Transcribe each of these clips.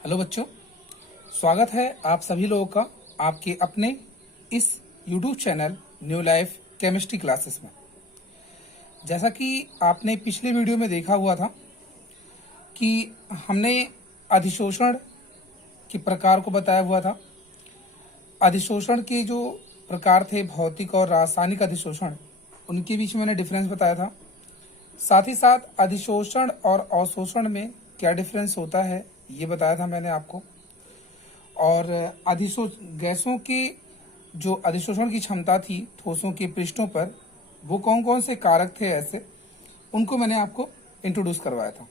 Hello बच्चों, स्वागत है आप सभी लोगों का आपके अपने इस YouTube channel new life chemistry classes में। जैसा कि आपने पिछले वीडियो में देखा हुआ था कि हमने अधिशोषण के प्रकार को बताया हुआ था। अधिशोषण के जो प्रकार थे, भौतिक और रासायनिक अधिशोषण, उनके बीच में मैंने डिफरेंस बताया था। साथ ही साथ अधिशोषण और अवशोषण में क्या डिफरेंस होता है ये बताया था मैंने आपको। और गैसों के जो अधिशोषण की क्षमता थी ठोसों के पृष्ठों पर, वो कौन कौन से कारक थे ऐसे, उनको मैंने आपको इंट्रोड्यूस करवाया था।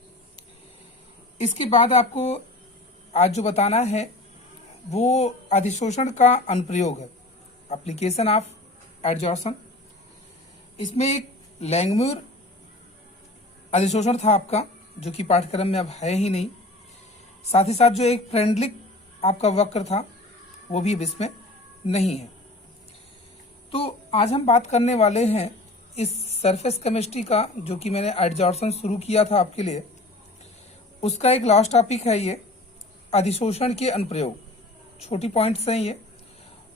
इसके बाद आपको आज जो बताना है वो अधिशोषण का अनुप्रयोग है, एप्लीकेशन ऑफ एडजॉर्प्शन। इसमें एक लैंगम्यूर अधिशोषण था आपका, जो कि पाठ्यक्रम में अब है ही नहीं। साथ ही साथ जो एक फ्रेंडलिक आपका वक्र था वो भी अब इसमें नहीं है। तो आज हम बात करने वाले हैं इस सरफेस केमिस्ट्री का, जो कि मैंने एडजॉर्प्शन शुरू किया था आपके लिए, उसका एक लास्ट टॉपिक है ये अधिशोषण के अनुप्रयोग। छोटी पॉइंट्स हैं ये,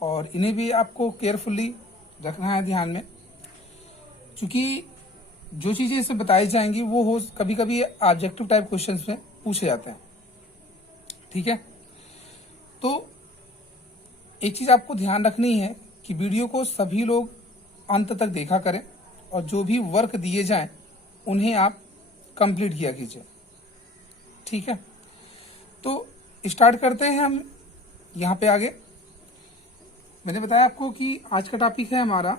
और इन्हें भी आपको केयरफुली रखना है ध्यान में, क्योंकि जो चीज़ें इससे बताई जाएंगी वो हो कभी कभी ऑब्जेक्टिव टाइप क्वेश्चंस में पूछे जाते हैं। ठीक है, तो एक चीज आपको ध्यान रखनी है कि वीडियो को सभी लोग अंत तक देखा करें, और जो भी वर्क दिए जाएं उन्हें आप कंप्लीट किया कीजिए। ठीक है, तो स्टार्ट करते हैं हम यहाँ पे आगे। मैंने बताया आपको कि आज का टॉपिक है हमारा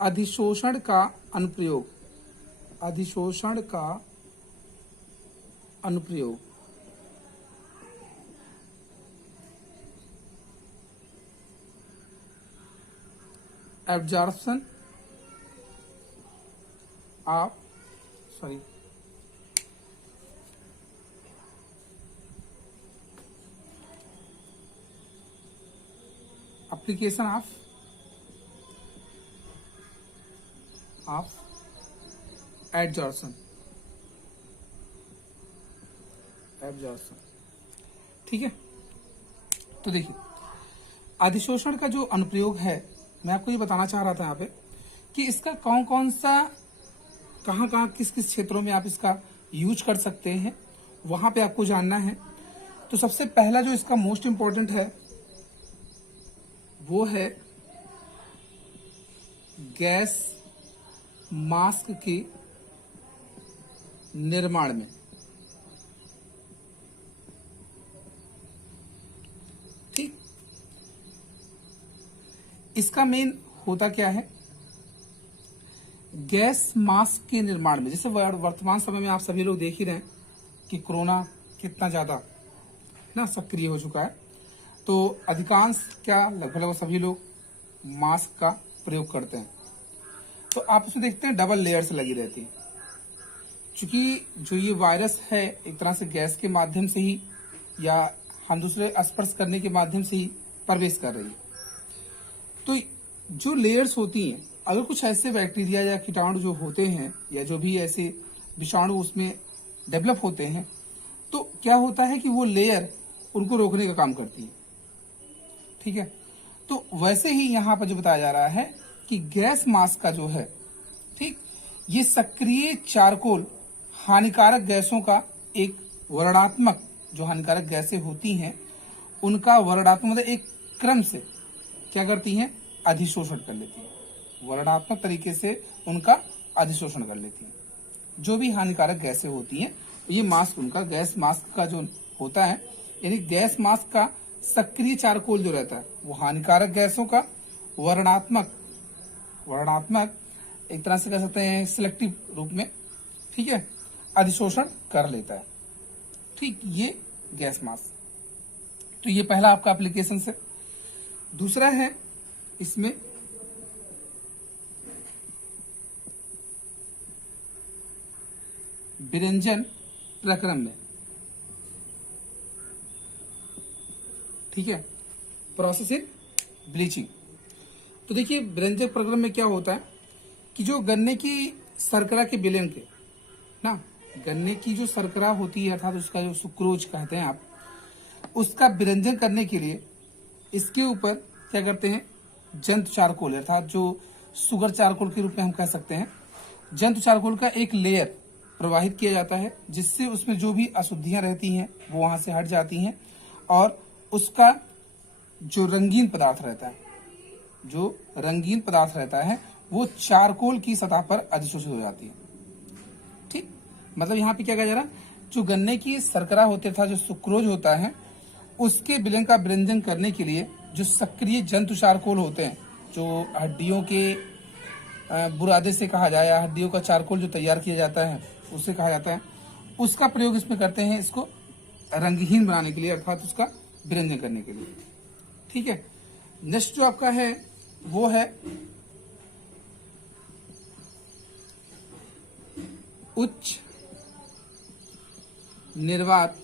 अधिशोषण का अनुप्रयोग। अधिशोषण का अनुप्रयोग। Absorption of application of adsorption. ठीक है, तो देखिए अधिशोषण का जो अनुप्रयोग है, मैं आपको ये बताना चाह रहा था यहाँ पे कि इसका कौन कौन सा, कहाँ कहाँ किस किस क्षेत्रों में आप इसका यूज कर सकते हैं, वहां पे आपको जानना है। तो सबसे पहला जो इसका मोस्ट इंपॉर्टेंट है वो है गैस मास्क के निर्माण में। ठीक, इसका मेन होता क्या है, गैस मास्क के निर्माण में। जैसे वर्तमान समय में आप सभी लोग देख ही रहे हैं कि कोरोना कितना ज्यादा ना सक्रिय हो चुका है, तो अधिकांश क्या लगभग सभी लोग मास्क का प्रयोग करते हैं। तो आप उसमें देखते हैं डबल लेयर्स लगी रहती है, क्योंकि जो ये वायरस है एक तरह से गैस के माध्यम से ही या हम दूसरे स्पर्श करने के माध्यम से ही प्रवेश कर रही है। तो जो लेयर्स होती हैं, अगर कुछ ऐसे बैक्टीरिया या कीटाणु जो होते हैं या जो भी ऐसे विषाणु उसमें डेवलप होते हैं, तो क्या होता है कि वो लेयर उनको रोकने का काम करती है। ठीक है, तो वैसे ही यहां पर जो बताया जा रहा है कि गैस मास्क का जो है, ठीक, ये सक्रिय चारकोल हानिकारक गैसों का एक वर्णात्मक, जो हानिकारक गैसें होती हैं उनका वर्णात्मक मतलब एक क्रम से क्या करती हैं, अधिशोषण कर लेती है। वर्णात्मक तरीके से उनका अधिशोषण कर लेती है। जो भी हानिकारक गैसें होती हैं, ये मास्क उनका, गैस मास्क का जो होता है, यानी गैस मास्क का सक्रिय चारकोल जो रहता है वो हानिकारक गैसों का वर्णात्मक एक तरह से कह सकते हैं सिलेक्टिव रूप में, ठीक है, अधिशोषण कर लेता है। ठीक, ये गैस मास्क। तो ये पहला आपका एप्लीकेशन से। दूसरा है इसमें विरंजन प्रक्रम में। ठीक है, प्रोसेस इन ब्लीचिंग। तो देखिए विरंजक प्रक्रम में क्या होता है कि जो गन्ने की शर्करा के विलयन के ना, गन्ने की जो शर्करा होती है अर्थात उसका जो सुक्रोज कहते हैं आप, उसका विरंजन करने के लिए इसके ऊपर क्या करते हैं, जंतु चारकोल अर्थात जो शुगर चारकोल के रूप में हम कह सकते हैं, जंतु चारकोल का एक लेयर प्रवाहित किया जाता है, जिससे उसमें जो भी अशुद्धियां रहती हैं वो वहां से हट जाती हैं और उसका जो रंगीन पदार्थ रहता है, जो रंगीन पदार्थ रहता है वो चारकोल की सतह पर अधिशोषित हो जाती है। ठीक, मतलब यहाँ पे क्या कहा जा रहा है, जो गन्ने की शर्करा होते था, जो सुक्रोज होता है, उसके विलयन का विरंजन करने के लिए जो सक्रिय जंतु चारकोल होते हैं, जो हड्डियों के बुरादे से कहा जाए या हड्डियों का चारकोल जो तैयार किया जाता है उससे कहा जाता है, उसका प्रयोग इसमें करते हैं, इसको रंगहीन बनाने के लिए अर्थात उसका विरंजन करने के लिए। ठीक है, नेक्स्ट जो आपका है वो है उच्च निर्वात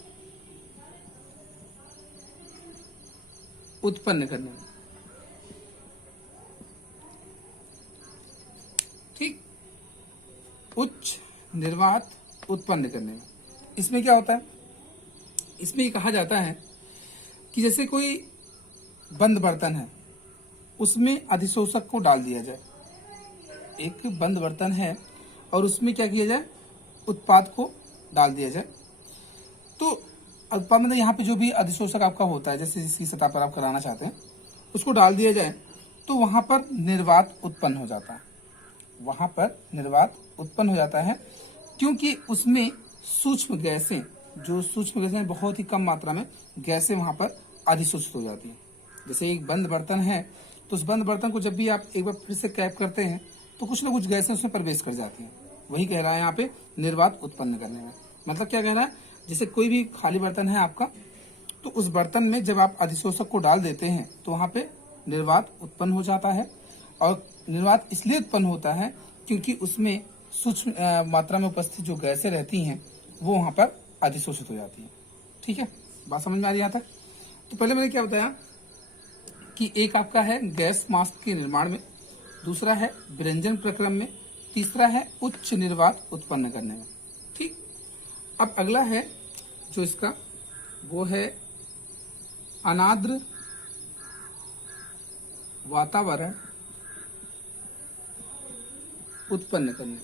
उत्पन्न करने में। ठीक, उच्च निर्वात उत्पन्न करने में इसमें क्या होता है, इसमें ये कहा जाता है कि जैसे कोई बंद बर्तन है उसमें अधिशोषक को डाल दिया जाए, एक बंद बर्तन है और उसमें क्या किया जाए, उत्पाद को डाल दिया जाए, तो उत्पाद मतलब यहाँ पे जो भी अधिशोषक आपका होता है, जैसे जिसकी सतह पर आप कराना चाहते हैं उसको डाल दिया जाए, तो वहां पर निर्वात उत्पन्न हो जाता है, वहां पर निर्वात उत्पन्न हो जाता है, क्योंकि उसमें सूक्ष्म गैसें, जो सूक्ष्म गैसें बहुत ही कम मात्रा में गैसें वहां पर अधिशोषित हो जाती है। जैसे एक बंद बर्तन है तो उस बंद बर्तन को जब भी आप एक बार फिर से कैप करते हैं तो कुछ ना कुछ गैसें उसमें प्रवेश कर जाती हैं, वही कह रहा है यहाँ पे निर्वात उत्पन्न करने में। मतलब क्या कह रहा है, जैसे कोई भी खाली बर्तन है आपका, तो उस बर्तन में जब आप अधिशोषक को डाल देते हैं तो वहां पे निर्वात उत्पन्न हो जाता है, और निर्वात इसलिए उत्पन्न होता है क्योंकि उसमें सूक्ष्म मात्रा में उपस्थित जो गैसें रहती हैं वो वहां पर अधिशोषित हो जाती है। ठीक है, बात समझ में आ रही है यहाँ तक? तो पहले मैंने क्या बताया कि एक आपका है गैस मास्क के निर्माण में, दूसरा है विरंजन प्रक्रम में, तीसरा है उच्च निर्वात उत्पन्न करने में। ठीक, अब अगला है जो इसका वो है अनाद्र वातावरण उत्पन्न करने में,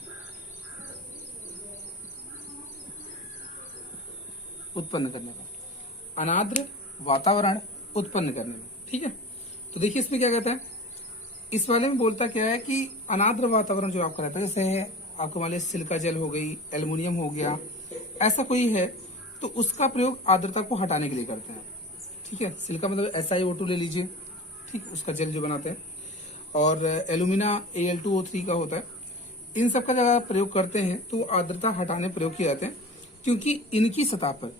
अनाद्र वातावरण उत्पन्न करने में। ठीक है, तो देखिए इसमें क्या कहता है, इस वाले में बोलता क्या है कि अनाद्र वातावरण जो आपका रहता है, जैसे आपको मान लीजिए सिलिका जल हो गई, एल्युमिनियम हो गया, ऐसा कोई है तो उसका प्रयोग आर्द्रता को हटाने के लिए करते हैं। ठीक है, सिलिका मतलब SiO2 ले लीजिए, ठीक, उसका जल जो बनाते हैं, और एल्यूमिना Al2O3 का होता है, इन सब का जब प्रयोग करते हैं तो आर्द्रता हटाने प्रयोग किए जाते हैं, क्योंकि इनकी सतह पर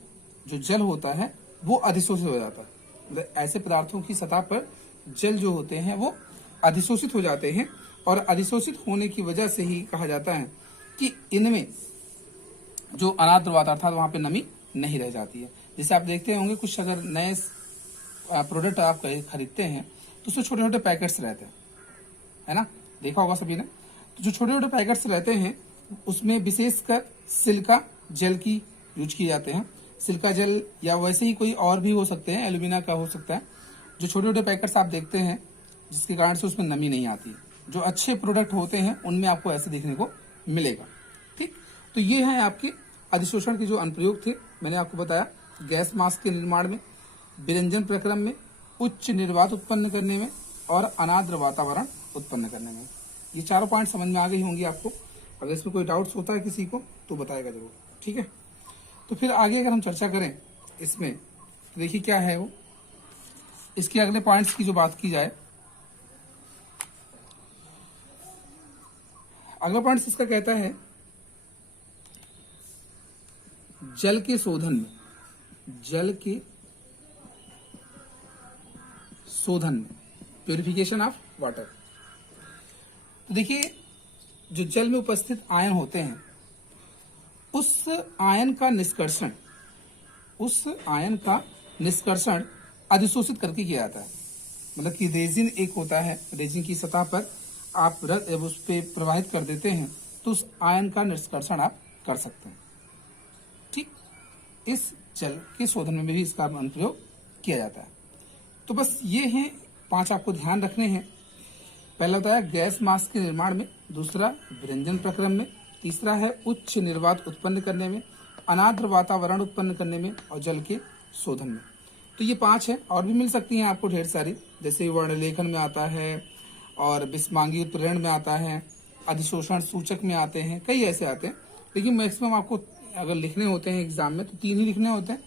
जो जल होता है वो अधिशोषित हो जाता है। मतलब ऐसे पदार्थों की सतह पर जल जो होते हैं वो अधिशोषित हो जाते हैं, और अधिशोषित होने की वजह से ही कहा जाता है कि इनमें जो अनाद्र वातावरण था वहां पे नमी नहीं रह जाती है। जैसे आप देखते होंगे कुछ अगर नए प्रोडक्ट आप खरीदते हैं तो उसमें छोटे छोटे पैकेट्स रहते हैं, है ना, देखा होगा सभी ने। तो जो छोटे छोटे पैकेट्स रहते हैं उसमें विशेषकर सिलिका जल की यूज किए जाते हैं, सिलिका जल या वैसे ही कोई और भी हो सकते हैं, एल्यूमिना का हो सकता है। जो छोटे छोटे पैकेट्स आप देखते हैं जिसके कारण से उसमें नमी नहीं आती है, जो अच्छे प्रोडक्ट होते हैं उनमें आपको ऐसे देखने को मिलेगा। ठीक, तो ये है आपके अधिशोषण के जो अनुप्रयोग थे, मैंने आपको बताया गैस मास्क के निर्माण में, विरंजन प्रक्रम में, उच्च निर्वात उत्पन्न करने में और अनाद्र वातावरण उत्पन्न करने में। ये चारों पॉइंट समझ में आ गई होंगी आपको। अगर इसमें कोई डाउट्स होता है किसी को तो बताएगा जरूर। ठीक है, तो फिर आगे अगर हम चर्चा करें इसमें तो देखिए क्या है वो, इसके अगले पॉइंट्स की जो बात की जाए, अगला पॉइंट इसका कहता है जल के शोधन में, जल के शोधन में, प्यूरिफिकेशन ऑफ वाटर। तो देखिए जो जल में उपस्थित आयन होते हैं उस आयन का निष्कर्षण, उस आयन का निष्कर्षण अधिशोषित करके किया जाता है। मतलब कि रेजिन एक होता है, रेजिन की सतह पर आप उस पर प्रवाहित कर देते हैं तो उस आयन का निष्कर्षण आप कर सकते हैं। इस जल के शोधन में भी इसका अनुप्रयोग किया जाता है। तो बस ये हैं 5 आपको ध्यान रखने हैं। पहला होता है गैस मास्क के निर्माण में, दूसरा व्यंजन प्रक्रम में, तीसरा है उच्च निर्वात उत्पन्न करने में, अनाद्र वातावरण उत्पन्न करने में और जल के शोधन में। तो ये 5 है, और भी मिल सकती हैं आपको ढेर सारी, जैसे वर्णलेखन में आता है और बिस्मांगी उत्प्रेरण में आता है, अधिशोषण सूचक में आते हैं, कई ऐसे आते हैं। लेकिन मैक्सिमम आपको अगर लिखने होते हैं एग्जाम में तो 3 ही लिखने होते हैं।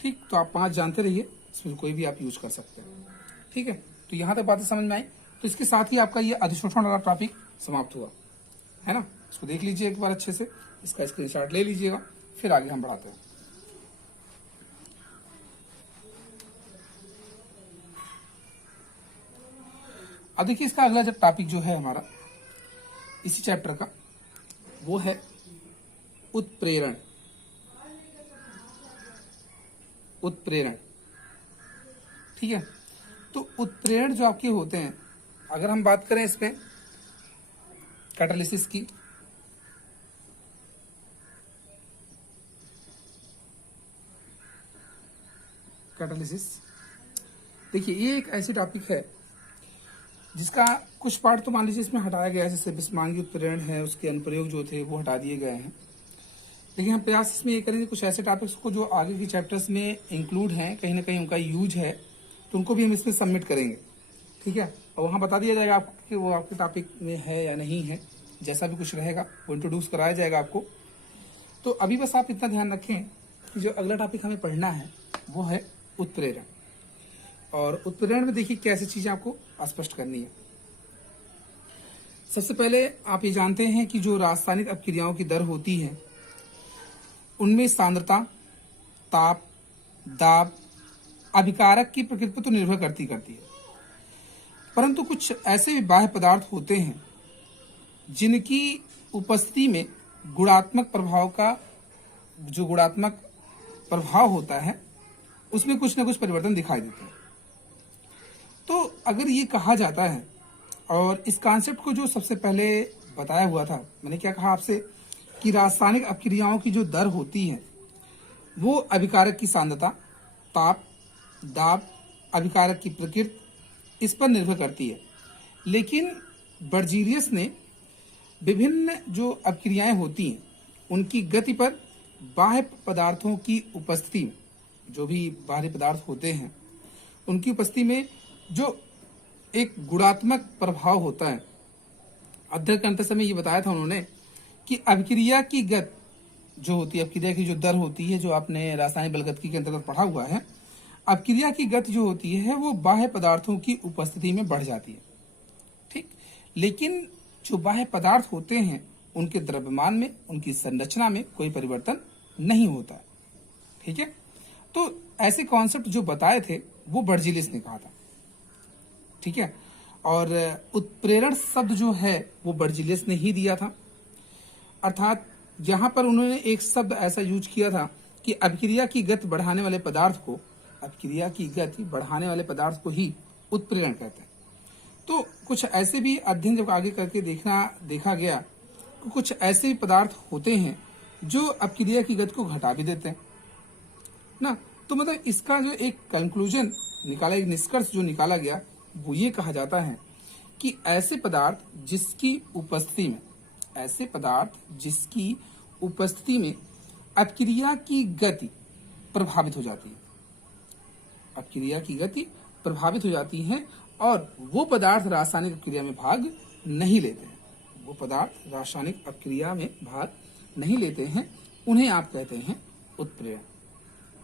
ठीक, तो आप 5 जानते रहिए, इसमें कोई भी आप यूज कर सकते हैं। ठीक है, तो यहाँ तक बातें समझ में आई। तो इसके साथ ही आपका ये अधिशोषण वाला टॉपिक समाप्त हुआ है ना। इसको देख लीजिए एक बार अच्छे से, इसका स्क्रीनशॉट ले लीजिएगा, फिर आगे हम बढ़ाते हैं। अब देखिए इसका अगला जब टॉपिक जो है हमारा इसी चैप्टर का, वो है उत्प्रेरण। उत्प्रेरण, ठीक है। तो उत्प्रेरण जो आपके होते हैं, अगर हम बात करें इस पे कैटालिसिस की, कैटालिसिस देखिए ये एक ऐसी टॉपिक है जिसका कुछ पार्ट तो मान लीजिए इसमें हटाया गया है, जैसे बिस्मांगी उत्प्रेरण है, उसके अनुप्रयोग जो थे वो हटा दिए गए हैं। लेकिन हम प्रयास इसमें ये करेंगे कुछ ऐसे टॉपिक्स को जो आगे की चैप्टर्स में इंक्लूड हैं, कहीं ना कहीं उनका यूज है, तो उनको भी हम इसमें सबमिट करेंगे। ठीक है, और वहाँ बता दिया जाएगा आपको कि वो आपके टॉपिक में है या नहीं है, जैसा भी कुछ रहेगा वो इंट्रोड्यूस कराया जाएगा आपको। तो अभी बस आप इतना ध्यान रखें कि जो अगला टॉपिक हमें पढ़ना है वो है उत्प्रेरण। और उत्प्रेरण में देखिए कैसी चीजें आपको स्पष्ट करनी है। सबसे पहले आप ये जानते हैं कि जो रासायनिक अपक्रियाओं की दर होती है उनमें सांद्रता, ताप, दाब, अभिकारक की प्रकृति पर तो निर्भर करती है, परंतु कुछ ऐसे बाह्य पदार्थ होते हैं जिनकी उपस्थिति में गुणात्मक प्रभाव का जो गुणात्मक प्रभाव होता है उसमें कुछ न कुछ परिवर्तन दिखाई देते हैं। तो अगर ये कहा जाता है, और इस कॉन्सेप्ट को जो सबसे पहले बताया हुआ था, मैंने क्या कहा आपसे कि रासायनिक अपक्रियाओं की जो दर होती है वो अभिकारक की सांद्रता, ताप, दाब, अभिकारक की प्रकृति इस पर निर्भर करती है। लेकिन बर्जीलियस ने विभिन्न जो अपक्रियाएं होती हैं उनकी गति पर बाह्य पदार्थों की उपस्थिति में, जो भी बाहरी पदार्थ होते हैं उनकी उपस्थिति में जो एक गुणात्मक प्रभाव होता है, अध्ययन करते समय ये बताया था उन्होंने कि अभिक्रिया की गति जो होती है, अभिक्रिया की जो दर होती है, जो आपने रासायनिक बलगतिकी के अंतर्गत पढ़ा हुआ है, अभिक्रिया की गति जो होती है वो बाह्य पदार्थों की उपस्थिति में बढ़ जाती है। ठीक, लेकिन जो बाह्य पदार्थ होते हैं उनके द्रव्यमान में, उनकी संरचना में कोई परिवर्तन नहीं होता। ठीक है, तो ऐसे कॉन्सेप्ट जो बताए थे वो बर्जीलियस ने कहा था। ठीक है, और उत्प्रेरण शब्द जो है वो बर्जीलियस ने ही दिया था। अर्थात यहां पर उन्होंने एक शब्द ऐसा यूज किया था कि अभिक्रिया की गति बढ़ाने वाले पदार्थ को, अभिक्रिया की गति बढ़ाने वाले पदार्थ को ही उत्प्रेरण कहते हैं। तो कुछ ऐसे भी अध्ययन जब आगे करके देखा गया तो कुछ ऐसे भी पदार्थ होते हैं जो अभिक्रिया की गति को घटा भी देते हैं ना। तो मतलब इसका जो एक कंक्लूजन निकाला, एक निष्कर्ष जो निकाला गया वो ये कहा जाता है कि ऐसे पदार्थ जिसकी उपस्थिति में अपक्रिया की गति प्रभावित हो जाती है, अपक्रिया की गति प्रभावित हो जाती है और वो पदार्थ रासायनिक अपक्रिया में भाग नहीं लेते हैं, वो पदार्थ रासायनिक अपक्रिया में भाग नहीं लेते हैं, उन्हें आप कहते हैं उत्प्रेरण।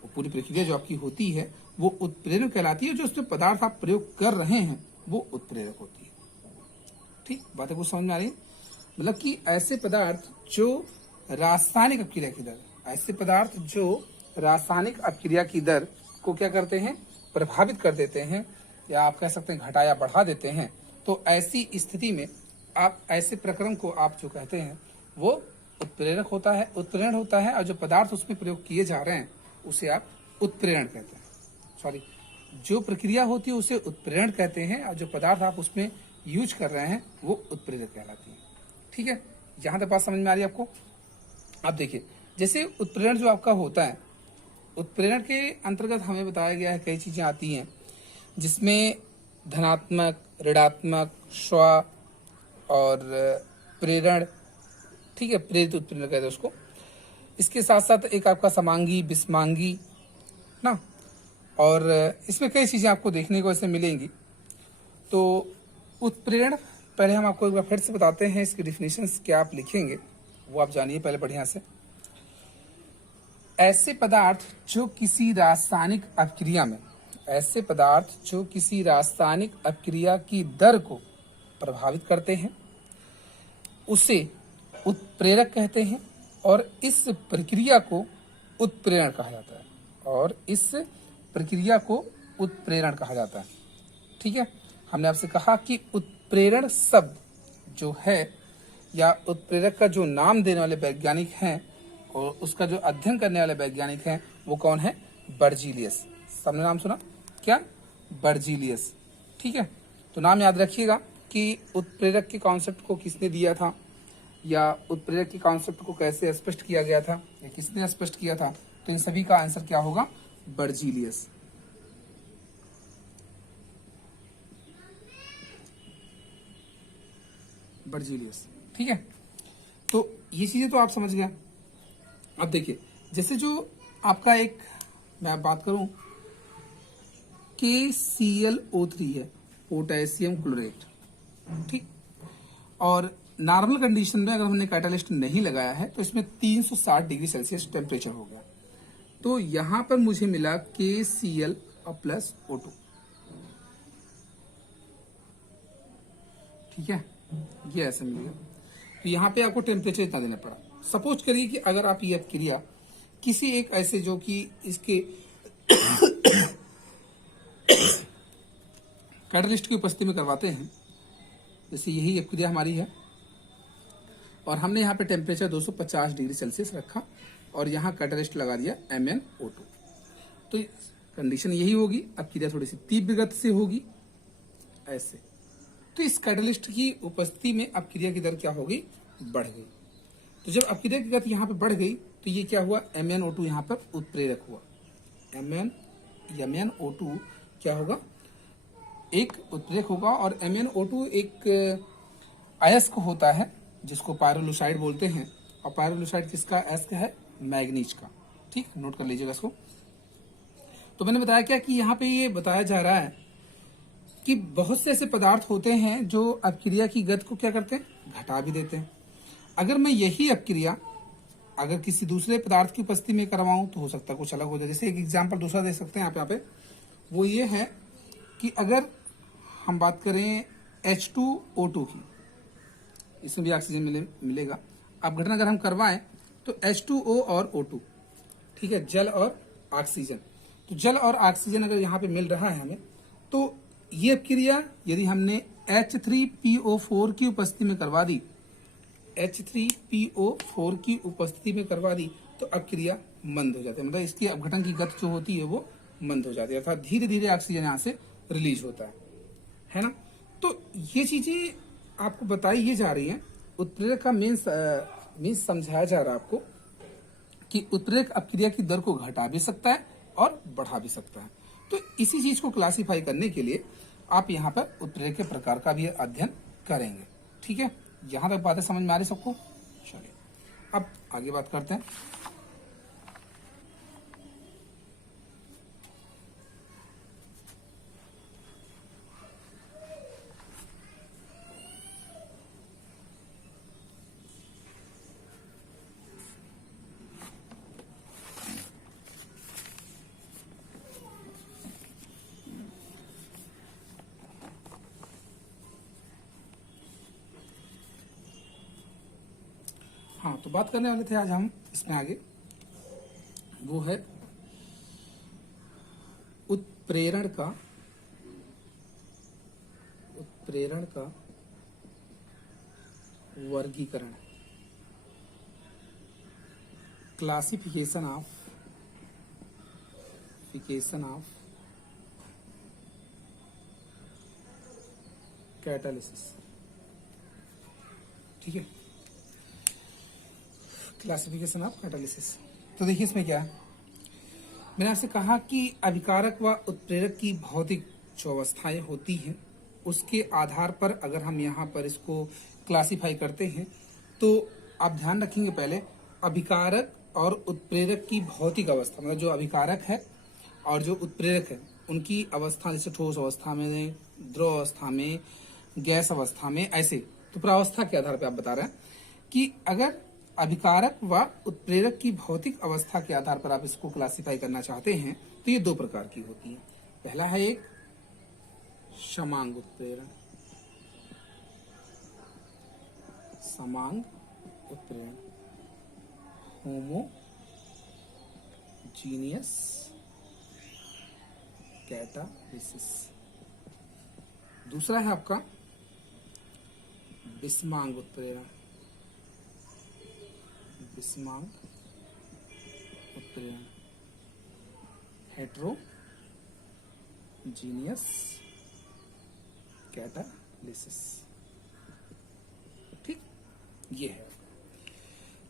वो पूरी प्रक्रिया जो आपकी होती है वो उत्प्रेरण कहलाती है। जो उसमें पदार्थ आप प्रयोग कर रहे हैं वो उत्प्रेरक होती है। ठीक, बातें कुछ समझ में आ रही है? मतलब कि ऐसे पदार्थ जो रासायनिक अपक्रिया की दर, ऐसे पदार्थ जो रासायनिक अपक्रिया की दर को क्या करते हैं, प्रभावित कर देते हैं, या आप कह सकते हैं घटा या बढ़ा देते हैं। तो ऐसी स्थिति में आप ऐसे प्रक्रम को आप जो कहते हैं वो उत्प्रेरक होता है, उत्प्रेरण होता है। और जो पदार्थ उसमें प्रयोग किए जा रहे हैं उसे आप उत्प्रेरण कहते हैं। सॉरी, जो प्रक्रिया होती है उसे उत्प्रेरण कहते हैं और जो पदार्थ आप उसमें यूज कर रहे हैं वो उत्प्रेरक कहलाती है। ठीक है, यहां तक बात समझ में आ रही है आपको? अब देखिए, जैसे उत्प्रेरण जो आपका होता है उत्प्रेरण के अंतर्गत हमें बताया गया है कई चीजें आती हैं, जिसमें धनात्मक, ऋणात्मक, स्व और प्रेरण, ठीक है, प्रेरित उत्प्रेरण कहते हैं उसको। इसके साथ साथ एक आपका समांगी, विस्मांगी ना, और इसमें कई चीजें आपको देखने को ऐसे मिलेंगी। तो उत्प्रेरण पहले हम आपको एक बार फिर से बताते हैं, इसकी डिफिनेशंस क्या आप लिखेंगे वो आप जानिए पहले बढ़िया से। ऐसे पदार्थ जो किसी रासायनिक अपक्रिया में, ऐसे पदार्थ जो किसी रासायनिक अपक्रिया की दर को प्रभावित करते हैं उसे उत्प्रेरक कहते हैं, और इस प्रक्रिया को उत्प्रेरण कहा जाता है, और इस प्रक्रिया को उत्प्रेरण कहा जाता है। ठीक है, हमने आपसे कहा कि उत्प्रेरण शब्द जो है या उत्प्रेरक का जो नाम देने वाले वैज्ञानिक हैं और उसका जो अध्ययन करने वाले वैज्ञानिक हैं वो कौन है? बर्जीलियस। सबने नाम सुना क्या? बर्जीलियस। ठीक है, तो नाम याद रखिएगा कि उत्प्रेरक के कॉन्सेप्ट को किसने दिया था, या उत्प्रेरक के कॉन्सेप्ट को कैसे स्पष्ट किया गया था, या किसने स्पष्ट किया था। तो इन सभी का आंसर क्या होगा? बर्जीलियस। बर्जीलियस। ठीक है, तो ये चीजें तो आप समझ गए। अब देखिए, जैसे जो आपका एक, मैं बात करूं KClO3 है, पोटेशियम क्लोरेट, ठीक, और नॉर्मल कंडीशन में अगर हमने कैटालिस्ट नहीं लगाया है तो इसमें 360 डिग्री सेल्सियस टेम्परेचर हो गया। तो यहां पर मुझे मिला KCl प्लस O2। ठीक है, ये ऐसे मिल गया। तो यहाँ पे आपको टेम्परेचर इतना देना पड़ा। सपोज करिए कि अगर आप ये क्रिया किसी एक ऐसे जो कि इसके कैटलिस्ट की उपस्थिति में करवाते हैं, जैसे यही क्रिया हमारी है, और हमने यहाँ पे टेम्परेचर 250 डिग्री सेल्सियस रखा और यहाँ कैटलिस्ट लगा दिया MnO2, तो कंडीशन यही होगी। अब क्रिया थोड़ी सी तीव्र गति से होगी ऐसे। तो इस कैटलिस्ट की उपस्थिति में अब क्रिया की दर क्या हो गई? बढ़ गई। तो जब अब क्रिया की गति यहाँ पे बढ़ गई तो ये क्या हुआ? MnO2 यहाँ पर उत्प्रेरक हुआ। MnO2 क्या होगा? एक उत्प्रेरक होगा, और MnO2 एक अयस्क होता है जिसको पायरोलुसाइड बोलते हैं, और पायरोलुसाइड किसका अयस्क है? मैग्नीज का। ठीक, नोट कर लीजिएगा इसको। तो मैंने बताया क्या कि यहाँ पे ये बताया जा रहा है कि बहुत से ऐसे पदार्थ होते हैं जो अपक्रिया की गति को क्या करते हैं? घटा भी देते हैं। अगर मैं यही अपक्रिया अगर किसी दूसरे पदार्थ की उपस्थिति में करवाऊं तो हो सकता है कुछ अलग हो जाए। जैसे एक एग्जांपल दूसरा दे सकते हैं आप यहाँ पे, वो ये है कि अगर हम बात करें H2O2 की, इसमें भी ऑक्सीजन मिलेगा। अब घटना अगर हम करवाएं तो H2O और O2, ठीक है, जल और ऑक्सीजन। तो जल और ऑक्सीजन अगर यहाँ पे मिल रहा है हमें, तो ये क्रिया यदि हमने H3PO4 की उपस्थिति में करवा दी, H3PO4 की उपस्थिति में करवा दी, तो अब क्रिया मंद हो जाती है, मतलब इसकी अपघटन की गति जो होती है वो मंद हो जाती है, अर्थात धीरे धीरे ऑक्सीजन यहाँ से रिलीज होता है ना। तो ये चीजें आपको बताई ये जा रही है। उत्प्रेरक का मेन समझाया जा रहा है आपको कि उत्प्रेरक अपक्रिया की दर को घटा भी सकता है और बढ़ा भी सकता है। तो इसी चीज को क्लासिफाई करने के लिए आप यहाँ पर उत्प्रेरक के प्रकार का भी अध्ययन करेंगे। ठीक है, यहां तक बातें समझ में आ रही सबको? चलिए अब आगे बात करते हैं। हाँ, तो बात करने वाले थे आज हम इसमें आगे, वो है उत्प्रेरण का वर्गीकरण, क्लासिफिकेशन ऑफ कैटालिसिस। ठीक है, क्लासिफिकेशन ऑफ कैटालिसिस। तो देखिए इसमें क्या है, मैंने आपसे कहा कि अभिकारक व उत्प्रेरक की भौतिक जो अवस्थाएं होती हैं उसके आधार पर अगर हम यहाँ पर इसको क्लासिफाई करते हैं तो आप ध्यान रखेंगे पहले अभिकारक और उत्प्रेरक की भौतिक अवस्था, मतलब जो अभिकारक है और जो उत्प्रेरक है उनकी अवस्था, जैसे ठोस अवस्था में, द्रव अवस्था में, गैस अवस्था में, ऐसे। तो प्रावस्था के आधार पर आप बता रहे हैं कि अगर अभिकारक व उत्प्रेरक की भौतिक अवस्था के आधार पर आप इसको क्लासिफाई करना चाहते हैं तो ये दो प्रकार की होती है। पहला है एक समांग उत्प्रेरण, समांग उत्प्रेरण, होमोजीनियस कैटालिसिस। दूसरा है आपका विषमांग उत्प्रेरण, विषमांग उत्प्रेरण, हेटेरोजीनियस कैटालिसिस। ठीक, ये है।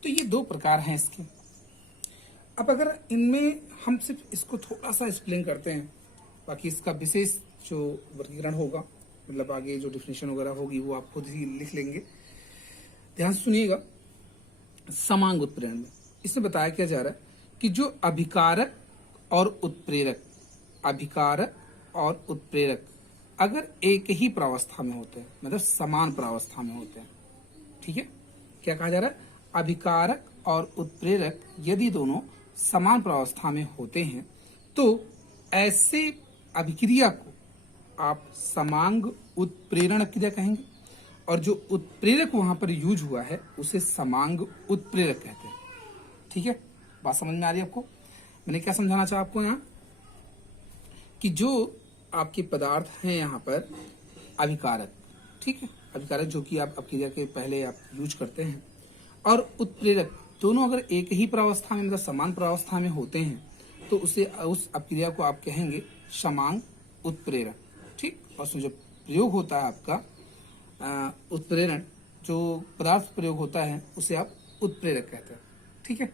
तो ये दो प्रकार हैं इसके। अब अगर इनमें हम सिर्फ इसको थोड़ा सा एक्सप्लेन करते हैं, बाकी इसका विशेष जो वर्गीकरण होगा, मतलब आगे जो डिफिनेशन वगैरह होगी वो आप खुद ही लिख लेंगे। ध्यान से सुनिएगा। समांग उत्प्रेरण में इसमें बताया क्या जा रहा है कि जो अभिकारक और उत्प्रेरक, अभिकारक और उत्प्रेरक अगर एक ही प्रावस्था में होते हैं, मतलब समान प्रावस्था में होते हैं, ठीक है, क्या कहा जा रहा है, अभिकारक और उत्प्रेरक यदि दोनों समान प्रावस्था में होते हैं तो ऐसे अभिक्रिया को आप समांग उत्प्रेरण क्रिया कहेंगे, और जो उत्प्रेरक वहां पर यूज हुआ है उसे समांग उत्प्रेरक कहते हैं। ठीक है, बात समझ में आ रही है आपको? मैंने क्या समझाना चाहा आपको यहाँ कि जो आपके पदार्थ हैं यहाँ पर अभिकारक, ठीक है, अभिकारक जो कि आप अपक्रिया के पहले आप यूज करते हैं, और उत्प्रेरक दोनों अगर एक ही प्रावस्था में, मतलब समान प्रावस्था में होते हैं तो उसे, उस अपक्रिया को आप कहेंगे समांग उत्प्रेरण। ठीक, और उसमें जो प्रयोग होता है आपका उत्प्रेरण, जो पदार्थ प्रयोग होता है उसे आप उत्प्रेरक कहते हैं। ठीक है,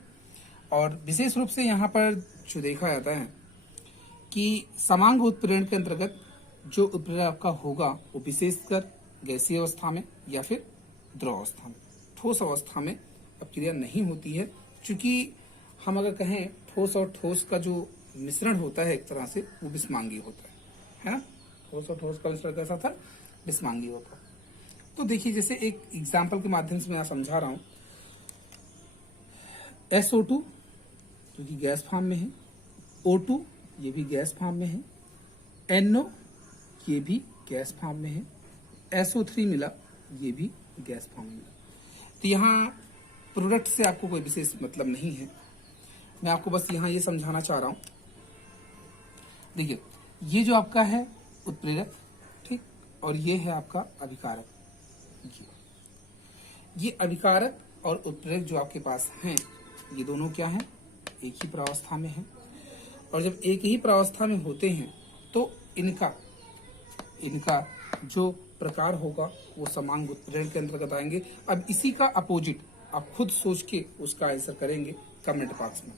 और विशेष रूप से यहाँ पर जो देखा जाता है कि समांग उत्प्रेरण के अंतर्गत जो उत्प्रेरक आपका होगा वो विशेषकर गैसीय अवस्था में या फिर द्रव अवस्था में, ठोस अवस्था में अपक्रिया नहीं होती है। चूंकि हम अगर कहें ठोस और ठोस का जो मिश्रण होता है एक तरह से वो विषमांगी होता है ना। ठोस और ठोस का मिश्रण कैसा था, विषमांगी होता है। तो देखिए, जैसे एक एग्जाम्पल के माध्यम से मैं समझा रहा हूं, SO2 जो कि गैस फॉर्म में है, O2 ये भी गैस फॉर्म में है, NO ये भी गैस फॉर्म में है, SO3 मिला ये भी गैस फॉर्म में मिला। तो यहाँ प्रोडक्ट से आपको कोई विशेष मतलब नहीं है, मैं आपको बस यहाँ ये समझाना चाह रहा हूं। देखिए, ये जो आपका है उत्प्रेरक, ठीक, और ये है आपका अभिकारक। ये अभिकारक और उत्प्रेरक जो आपके पास हैं ये दोनों क्या हैं, एक ही प्रावस्था में हैं, और जब एक ही प्रावस्था में होते हैं तो इनका जो प्रकार होगा वो समांग उत्प्रेरण के अंतर्गत आएंगे। अब इसी का अपोजिट आप खुद सोच के उसका आंसर करेंगे कमेंट बॉक्स में।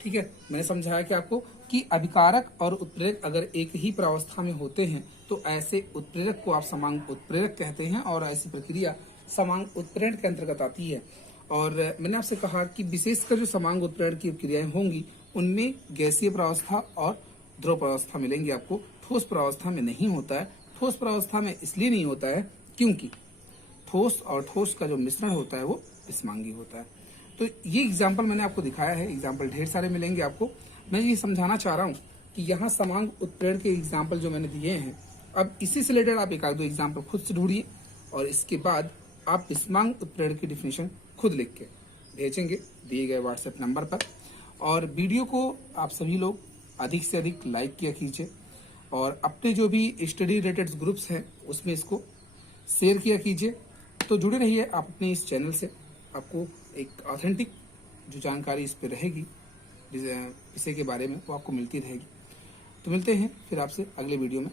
ठीक है, मैंने समझाया कि आपको कि अभिकारक और उत्प्रेरक अगर एक ही प्रावस्था में होते हैं तो ऐसे उत्प्रेरक को आप समांग उत्प्रेरक कहते हैं, और ऐसी प्रक्रिया समांग उत्प्रेरण के अंतर्गत आती है। और मैंने आपसे कहा कि विशेषकर जो समांग उत्प्रेरण की क्रियाएं होंगी उनमें गैसीय प्रावस्था और द्रव प्रावस्था मिलेंगी आपको, ठोस प्रावस्था में नहीं होता है। ठोस प्रावस्था में इसलिए नहीं होता है क्योंकि ठोस और ठोस का जो मिश्रण होता है वो विषमांगी होता है। तो ये एग्जाम्पल मैंने आपको दिखाया है, एग्जाम्पल ढेर सारे मिलेंगे आपको। मैं ये समझाना चाह रहा हूँ कि यहाँ समांग उत्प्रेरण के एग्जाम्पल जो मैंने दिए हैं, अब इसी से रिलेटेड आप एक आध दो एग्जाम्पल खुद से ढूंढिए, और इसके बाद आप विषमांग उत्प्रेरण की डिफिनेशन खुद लिख के भेजेंगे दिए गए व्हाट्सएप नंबर पर। और वीडियो को आप सभी लोग अधिक से अधिक लाइक किया कीजिए, और अपने जो भी स्टडी रिलेटेड ग्रुप्स हैं उसमें इसको शेयर किया कीजिए। तो जुड़े रहिए आप अपने इस चैनल से, आपको एक ऑथेंटिक जो जानकारी इस पर रहेगी विषय के बारे में वो आपको मिलती रहेगी। तो मिलते हैं फिर आपसे अगले वीडियो में।